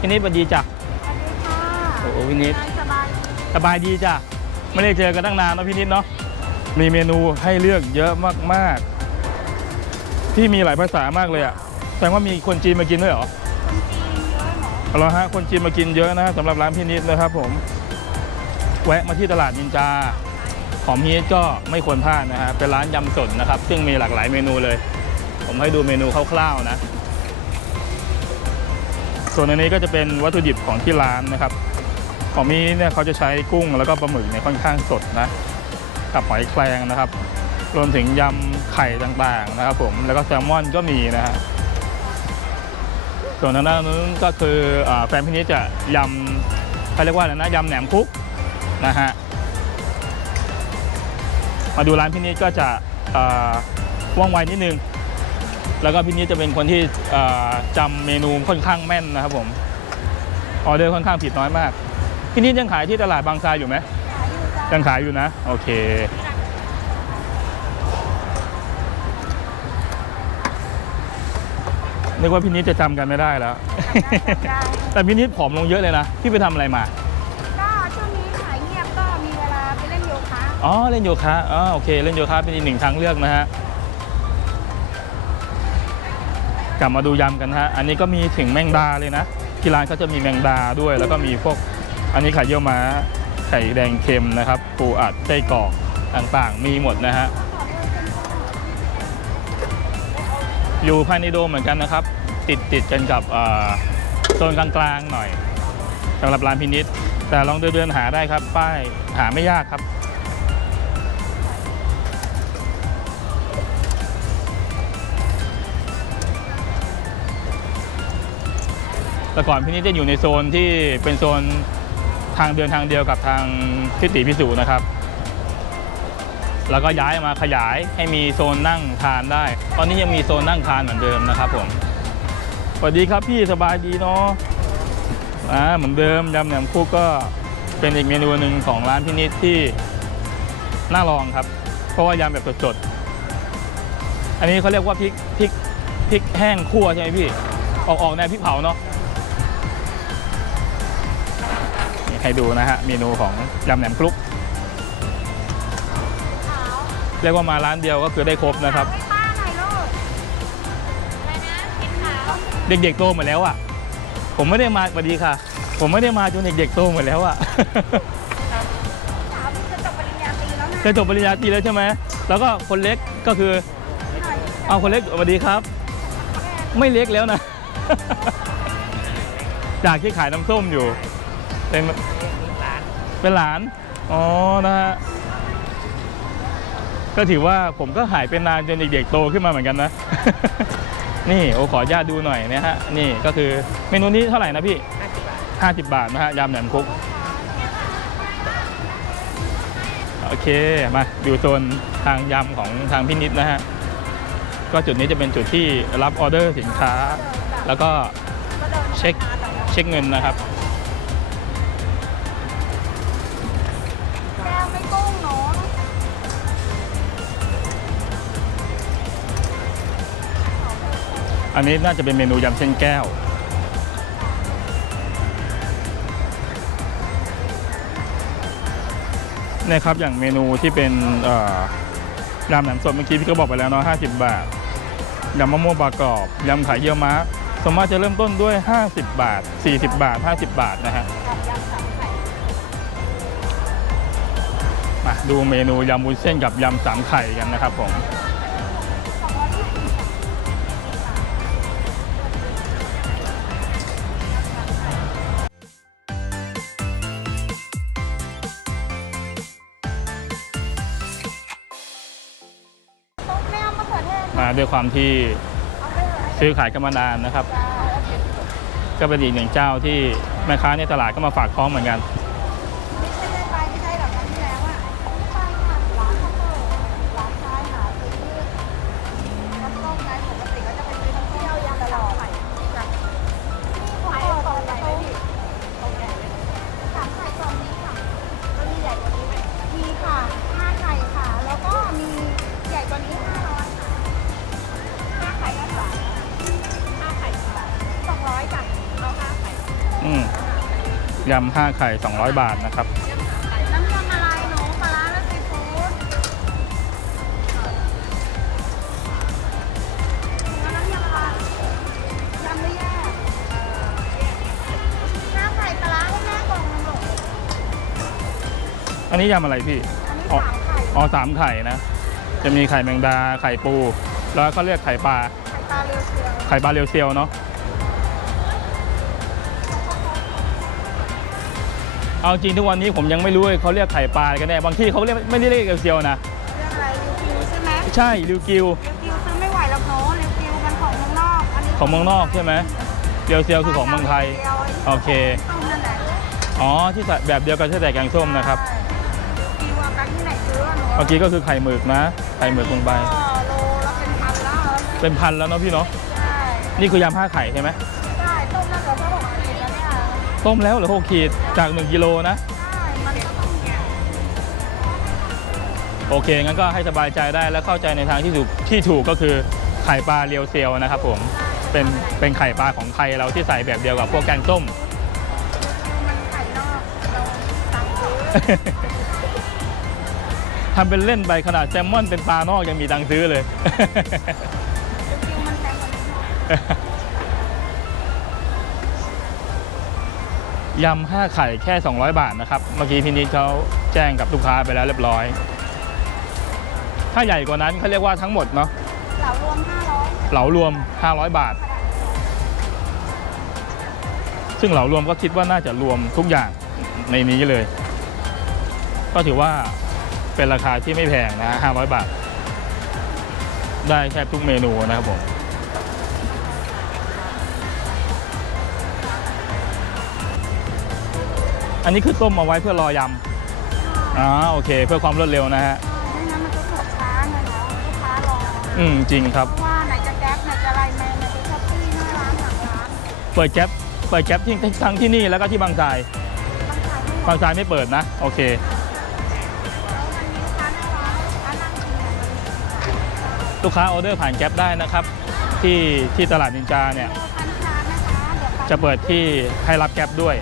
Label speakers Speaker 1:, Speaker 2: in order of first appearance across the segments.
Speaker 1: พี่นิดสวัสดีจ้ะ
Speaker 2: สวัสดีค่ะ
Speaker 1: โอ้โหพี่นิด
Speaker 2: สบาย
Speaker 1: สบายดีจ้ะ ไม่ได้เจอกันตั้งนานเนอะพี่นิดเนาะ มีเมนูให้เลือกเยอะมากๆ ที่มีหลายภาษามากเลยอะแสดงว่ามีคนจีนมากินด้วยเหรอ
Speaker 2: คนจีนเยอะ เหรอ
Speaker 1: เอาละฮะคนจีนมากินเยอะนะสำหรับร้านพี่นิดนะครับผม แวะมาที่ตลาดนินจา ของพี่นิดก็ไม่ควรพลาดนะฮะเป็นร้านยำสดนะครับ ซึ่งมีหลากหลายเมนูเลย ผมให้ดูเมนูคร่าวๆนะ ส่วนอันนี้ก็จะเป็นวัตถุดิบของที่ร้านนะครับ ของมีเนี่ยเขาจะใช้กุ้งแล้วก็ปลาหมึกเนี่ยค่อนข้างสดนะกับหอยแครงนะครับ รวมถึงยำไข่ต่างๆนะครับ ผมแล้วก็แซลมอนก็มีนะฮะ ส่วนทางด้านนู้นก็คืออาแฟนพี่นิดจะยำเขาเรียกว่าอะไรนะยำแหนมคุกนะฮะมาดูร้านพี่นิดก็จะอ่าว่องไวนิดนึง แล้วก็พี่นิดจะเป็นคนที่อ่าจำเมนูค่อนข้างแม่นนะครับผมออเดอร์ค่อนข้างผิดน้อยมาก พี่นิดยังขายที่ตลาดบางทรายอยู่ไหม
Speaker 2: ขายอยู่จ้ะ
Speaker 1: ยังขายอยู่นะ โอเค นึกว่าพี่นิดจะจำกันไม่ได้แล้ว
Speaker 2: จำได้
Speaker 1: แต่พี่นิดผอมลงเยอะเลยนะ พี่ไปทำอะไรมา
Speaker 2: ก็ช่วงนี้ขายเงียบก็มีเวลาไปเล่นโยคะ
Speaker 1: อ๋อ เล่นโยคะอ๋อโอเค เล่นโยคะเป็นอีกหนึ่งทางเลือกนะฮะ กลับมาดูยำกันฮะ อันนี้ก็มีถึงแมงดาเลยนะ ที่ร้านก็จะมีแมงดาด้วย แล้วก็มีพวก อันนี้ไข่เยี่ยวม้า ไข่แดงเค็มนะครับ ปูอัดไส้กรอกต่างๆ มีหมดนะฮะอ อยู่ภายในโดมเหมือนกันนะครับ ติดติดกันกับโซนกลางๆหน่อยสำหรับร้านพินิษแต่ลองเดินเดินๆหาได้ครับ ป้ายหาไม่ยากครับแต่ก่อนพี่นิดจะอยู่ในโซนที่เป็นโซนทางเดินทางเดียวกับทางทิติพิสูจนะครับ แล้วก็ย้ายมาขยายให้มีโซนนั่งทานได้ ตอนนี้ยังมีโซนนั่งทานเหมือนเดิมนะครับผมสวัสดีครับพี่สบายดีเนาะอ่าเหมือนเดิมยำแหนมคุกก็เป็นอีกเมนูหนึ่งของร้านพี่นิดที่น่าลองครับ เพราะว่ายำแบบสดๆอันนี้เขาเรียกว่าพริกพริกพริกแห้งคั่วใช่ไหมพี่ ออกออกแนวพริกเผาเนาะให้ดูนะฮะเมนูของยำแหนมคลุก รียกว่ามาร้านเดียวก็คือได้ครบนะครับ
Speaker 2: ให้ป้าหน่อยลูกอะไรนะเห็นขาว
Speaker 1: เด็กๆโตหมดแล้วอะ ผมไม่ได้มาสวัสดีค่ะ ผมไม่ได้มาจนเด็กๆโตหมดแล้วอะ
Speaker 2: สาวจะจบปริญญาตรีแล้วนะ
Speaker 1: จะจบปริญญาตรีแล้วใช่ไหม แล้วก็คนเล็กก็คือ
Speaker 2: หน่อย
Speaker 1: เอาคนเล็กสวัสดีครับ ไม่เล็กแล้วนะ จากที่ขายน้ำส้มอยู่ เป็นเป็นหลาน อ๋อนะฮะ ก็ถือว่าผมก็หายเป็นนานจนเด็กๆโตขึ้นมาเหมือนกันนะ นี่โอขออนุญาตดูหน่อยนะฮะ นี่ก็คือเมนูนี้เท่าไหร่นะพี่50 บาทนะฮะยำแหนมคุก โอเค มาดูโซนทางยำของทางพี่นิดนะฮะ ก็จุดนี้จะเป็นจุดที่รับออเดอร์สินค้า แล้วก็
Speaker 2: ก็เดิน
Speaker 1: เช็คเช็คเงินนะครับ อันนี้น่าจะเป็นเมนูยำเส้นแก้วนี่ยครับอย่างเมนูที่เป็นยำแหนมสดเมื่อกี้พี่ก็บอกไปแล้วเนาะ50 บาทยำมะม่วงปลากรอบยำไข่เยี่ยวม้าสมมติจะเริ่มต้นด้วย 50 บาท 40 บาท 50 บาทนะฮะ
Speaker 2: กับยำสามไข่
Speaker 1: มาดูเมนูยำวุ้นเส้นกับยำสามไข่กันนะครับผม
Speaker 2: นะ
Speaker 1: ด้วยความที่ซื้อขายกันมานานนะครับ ก็เป็นอีกหนึ่งเจ้าที่แม่ค้าในตลาดก็มาฝากท้องเหมือนกัน ยำห้าไข่ 200 บาทนะครับ
Speaker 2: น้ำยำอะไรหนูปลาร้าและซีฟู้ดแล้วน้ำยำอะไรยำไม่แยกน้ำไข่ปลาร้าให้แม่กล่องหนึงลูก
Speaker 1: อันนี้ยำอะไรพี่
Speaker 2: อันนี้
Speaker 1: อ๋อ
Speaker 2: สามไข่
Speaker 1: อ๋อสามไข่นะ จะมีไข่แมงดา ไข่ปู แล้วก็เรียกไข่ปลา
Speaker 2: ไข่ปลาเรียวเชียว
Speaker 1: ไข่ปลาเรียวเซียวเนาะ เอาจริงทุกวันนี้ผมยังไม่รู้เลยเขาเรียกไข่ปลาอะไรกันแน่บางที่เขาเรียกไม่ได้เรียกเรียวเซียวนะ
Speaker 2: เรื่องอะไรริวกิวใช่ไหม
Speaker 1: ใช่ริวกิว
Speaker 2: ริวกิวซื้อไม่ไหวแล้วเนาะริวกิวมันของเมืองนอกอันนี้
Speaker 1: ของเมืองนอกใช่ไหมเรียวเซียวคือของเมืองไทยโอเค
Speaker 2: ต้มนั่นแหละ
Speaker 1: อ๋อที่ใส่แบบเดียวกันที่ใส่แกงส้มนะครับ
Speaker 2: กิวเอากันที่ไหนซื้ออะหนู
Speaker 1: เมื่อกี้ก็คือไข่หมึกนะ ไข่หมึกลงไป
Speaker 2: ก็โลละเป็นพันแล้วเหรอ
Speaker 1: เป็นพันแล้วเนาะพี่เนาะ
Speaker 2: ใช่
Speaker 1: นี่คือยำห้าไข่ใช่ไหม
Speaker 2: ใต้มแล้วเห
Speaker 1: รือหกขีดจาก 1กิโลนะ
Speaker 2: ใช่มันก็ต้องเนี่ย
Speaker 1: โอเค งั้นก็ให้สบายใจได้และเข้าใจในทางที่ถูกที่ถูกก็คือไข่ปลาเรียวเซียวนะครับผม เป็นเป็นไข่ปลาของไทยเราที่ใส่แบบเดียวกับพวกแกงส้ม
Speaker 2: มันไข่นอกเราสั่งซื้อ
Speaker 1: ทำเป็นเล่นไปขนาดแซลมอนเป็นปลานอกยังมีตังค์ซื้อเลย
Speaker 2: กิวมันแพงกว่านี้
Speaker 1: ยำห้าไข่แค่ 200 บาทนะครับ เมื่อกี้พี่นิดเขาแจ้งกับลูกค้าไปแล้วเรียบร้อย ถ้าใหญ่กว่านั้นเขาเรียกว่าทั้งหมดเนาะ
Speaker 2: เหลารวม 500
Speaker 1: เหลารวม 500 บาท ซึ่งเหลารวมก็คิดว่าน่าจะรวมทุกอย่างในนี้เลย ก็ถือว่าเป็นราคาที่ไม่แพงนะ 500 บาท ได้แทบทุกเมนูนะครับผม อันนี้คือต้มเอาไว้เพื่อรอยำอ๋อโอเค เพื่อความรวดเร็วนะฮะ
Speaker 2: ไม่งั้นมันจะสุกช้าไงเนาะลูกค้ารอ
Speaker 1: อืมจริงครับ
Speaker 2: เพราะว่าไหนจะแก๊ปไหนจะไลน์แมนไหนจะช้อปปี้หน้าร้านหลังร้าน
Speaker 1: เปิดแก๊ปเปิดแก๊ปที่ทั้งที่นี่แล้วก็ที่บางทราย
Speaker 2: มันขายไม่หม
Speaker 1: บาง
Speaker 2: ด
Speaker 1: ทรายไม่เปิดนะ โอเค
Speaker 2: แล้วมันมีลูกค้าหน้าร้านลูกค้านั่งกินเนี่ยมัน
Speaker 1: ลูกค้าออเดอร์ผ่านแก๊ปได้นะครับ ที่ที่ตลาดนินจาเนี่ย
Speaker 2: เจอพันร้านนะคะเดี๋ยว
Speaker 1: จะเปิดที่ให้รับแก๊ปด้วย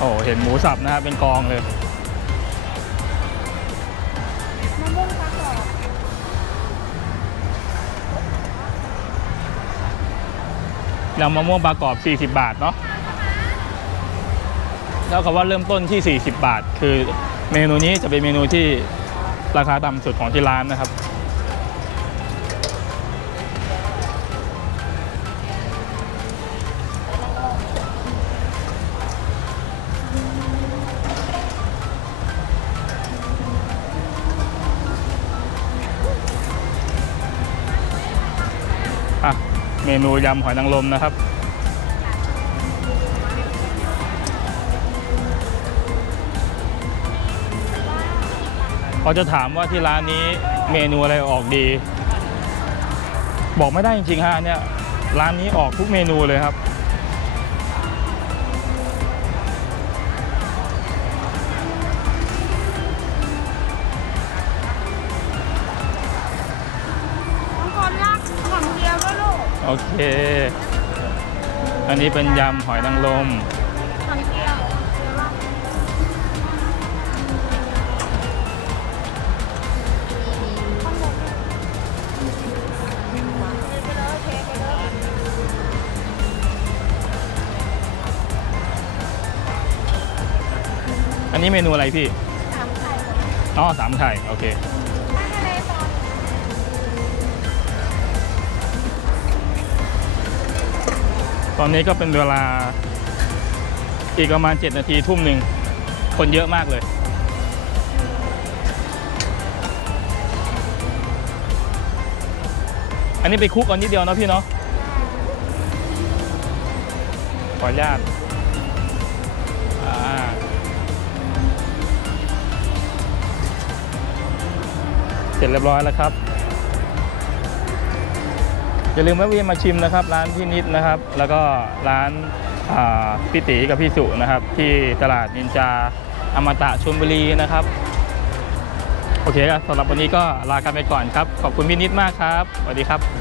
Speaker 2: โอ้
Speaker 1: เห็นหมูสับนะครับเป็นกองเลย
Speaker 2: มะม่วงปลากรอบ
Speaker 1: ยำมะม่วงปลากรอบ 40 บาทเนาะแล้วกับว่าเริ่มต้นที่ 40 บาท คือเมนูนี้จะเป็นเมนูที่ราคาต่ำสุดของที่ร้านนะครับ มนูยำหอยนางรมนะครับพอจะถามว่าที่ร้านนี้เมนูอะไรออกดี บอกไม่ได้จริงๆฮะเนี่ยร้านนี้ออกทุกเมนูเลยครับ โอเค อันนี้เป็นยำหอยนางรม
Speaker 2: หอมเดียวเดี๋ยวลองข้างบนเทไปเลยเทไปเลย
Speaker 1: อันนี้เมนูอะไรพี่
Speaker 2: สามไข่
Speaker 1: อ๋อสามไข่ โอเค
Speaker 2: ตอน
Speaker 1: นี้ก็เป็นเวลาอีกประมาณ 7 นาทีทุ่มหนึ่ง คนเยอะมากเลย อันนี้ไปคุกเอานิดเดียวเนาะพี่เนาะขออนุญาตเสร็จเรียบร้อยแล้วครับ อย่าลืมแวะเวียนมาชิมนะครับ ร้านพี่นิดนะครับ แล้วก็ร้านพี่ตีกับพี่สุนะครับ ที่ตลาดนินจาอมตะชลบุรีนะครับ โอเคครับสำหรับวันนี้ก็ลากันไปก่อนครับ ขอบคุณพี่นิดมากครับสวัสดีครับ